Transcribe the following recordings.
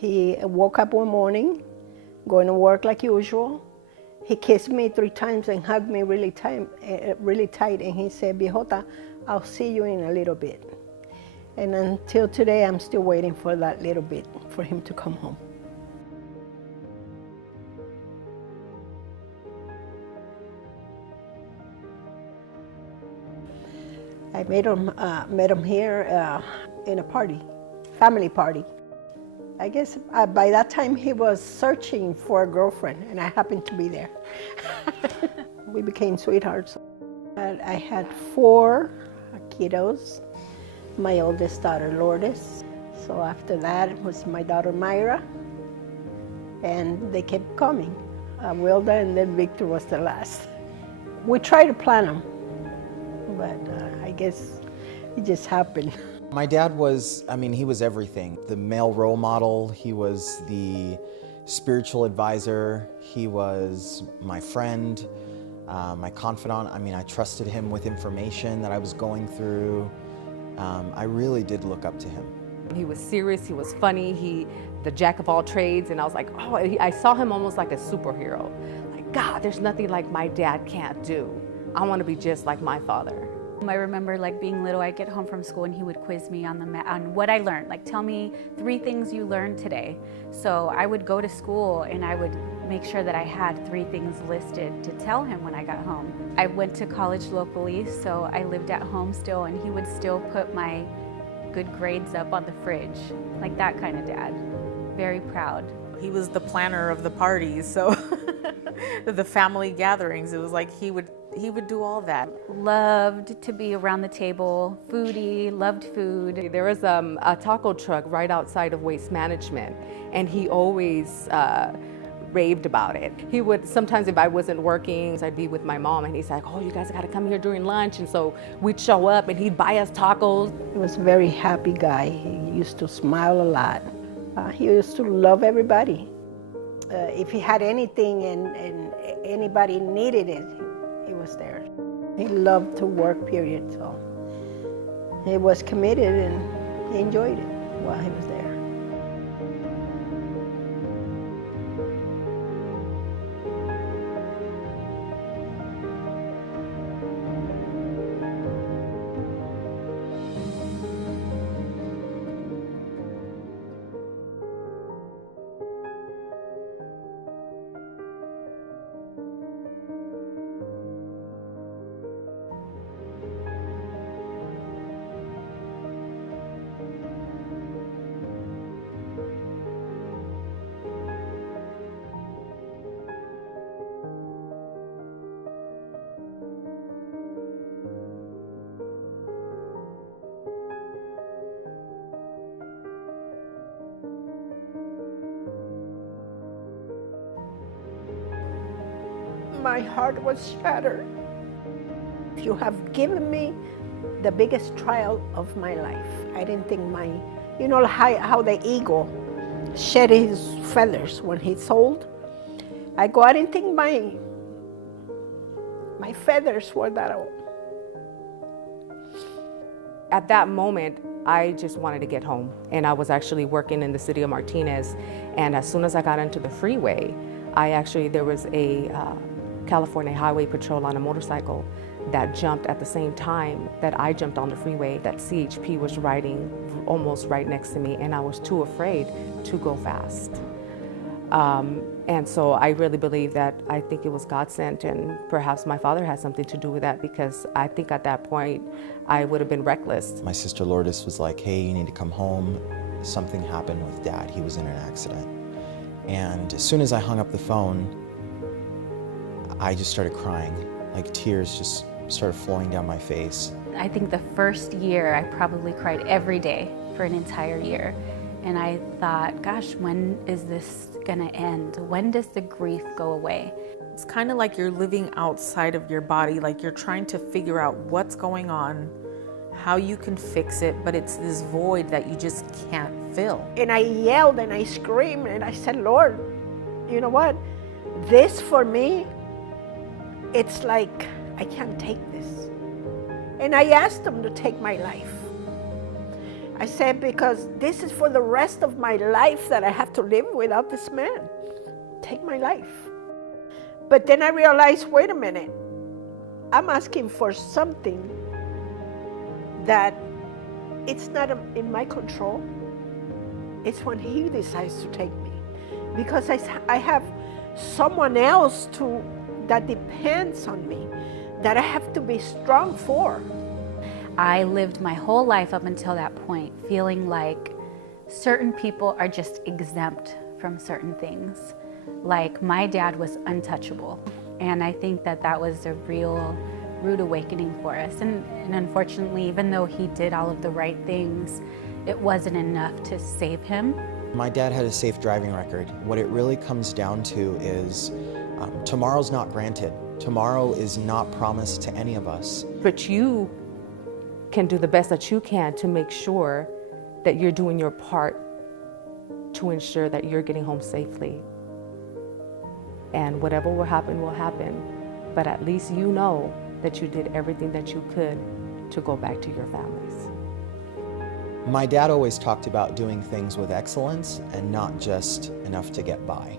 He woke up one morning, going to work like usual. He kissed me 3 times and hugged me really tight, and he said, "Viejota, I'll see you in a little bit." And until today, I'm still waiting for that little bit, for him to come home. I met him here in a party, family party. I guess by that time he was searching for a girlfriend, and I happened to be there. We became sweethearts. I had 4 kiddos. My oldest daughter, Lourdes. So after that was my daughter, Myra. And they kept coming. Wilda, and then Victor was the last. We tried to plan them, but I guess it just happened. My dad was, he was everything. The male role model, he was the spiritual advisor, he was my friend, my confidant. I trusted him with information that I was going through. I really did look up to him. He was serious, he was funny, the jack of all trades, and I was like, oh, I saw him almost like a superhero. Like, God, there's nothing like my dad can't do. I want to be just like my father. I remember being little, I'd get home from school and he would quiz me on what I learned. Tell me 3 things you learned today. So I would go to school and I would make sure that I had 3 things listed to tell him when I got home. I went to college locally, so I lived at home still, and he would still put my good grades up on the fridge. Like that kind of dad. Very proud. He was the planner of the parties, so the family gatherings, it was like he would do all that. Loved to be around the table, foodie, loved food. There was a taco truck right outside of Waste Management, and he always raved about it. He would, sometimes if I wasn't working, I'd be with my mom, and he's like, oh, you guys gotta come here during lunch, and so we'd show up and he'd buy us tacos. He was a very happy guy. He used to smile a lot. He used to love everybody. If he had anything and anybody needed it, he was there. He loved to work, period, so he was committed and he enjoyed it while he was there. My heart was shattered. You have given me the biggest trial of my life. I didn't think how the eagle shed his feathers when he sold. I didn't think my feathers were that old. At that moment, I just wanted to get home. And I was actually working in the city of Martinez. And as soon as I got into the freeway, there was a California Highway Patrol on a motorcycle that jumped at the same time that I jumped on the freeway. That CHP was riding almost right next to me, and I was too afraid to go fast. And so I really believe I think it was God sent, and perhaps my father had something to do with that, because I think at that point I would have been reckless. My sister Lourdes was like, hey, you need to come home. Something happened with Dad. He was in an accident. And as soon as I hung up the phone, I just started crying. Tears just started flowing down my face. I think the first year I probably cried every day for an entire year. And I thought, gosh, when is this gonna end? When does the grief go away? It's kind of like you're living outside of your body, like you're trying to figure out what's going on, how you can fix it, but it's this void that you just can't fill. And I yelled and I screamed and I said, Lord, you know what? This for me, it's like I can't take this. And I asked him to take my life. I said, because this is for the rest of my life that I have to live without this man. Take my life. But then I realized, wait a minute, I'm asking for something that it's not in my control. It's when he decides to take me. Because I have someone else that depends on me, that I have to be strong for. I lived my whole life up until that point feeling like certain people are just exempt from certain things. Like my dad was untouchable. And I think that was a real rude awakening for us. And unfortunately, even though he did all of the right things, it wasn't enough to save him. My dad had a safe driving record. What it really comes down to is tomorrow's not granted. Tomorrow is not promised to any of us. But you can do the best that you can to make sure that you're doing your part to ensure that you're getting home safely. And whatever will happen, but at least you know that you did everything that you could to go back to your families. My dad always talked about doing things with excellence and not just enough to get by.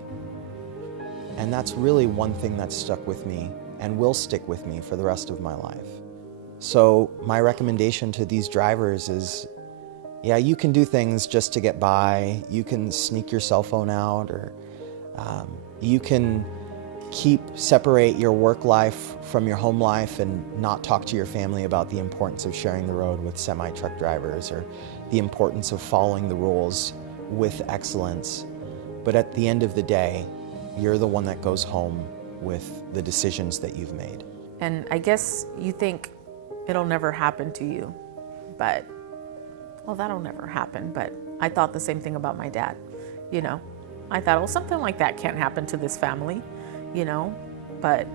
And that's really one thing that stuck with me and will stick with me for the rest of my life. So my recommendation to these drivers is, yeah, you can do things just to get by. You can sneak your cell phone out, or you can separate your work life from your home life and not talk to your family about the importance of sharing the road with semi-truck drivers, or the importance of following the rules with excellence. But at the end of the day, you're the one that goes home with the decisions that you've made. And I guess you think it'll never happen to you, but, well, that'll never happen. But I thought the same thing about my dad, you know. I thought, well, something like that can't happen to this family, you know, but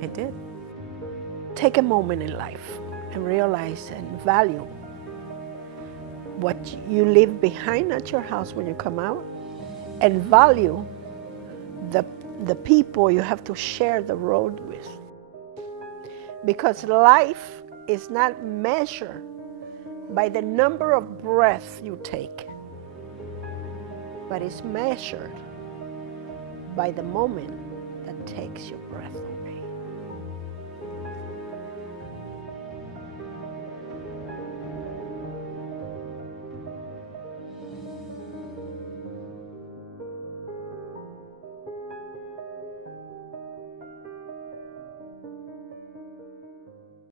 it did. Take a moment in life and realize and value what you leave behind at your house when you come out, and value the people you have to share the road with. Because life is not measured by the number of breaths you take, but it's measured by the moment that takes your breath away.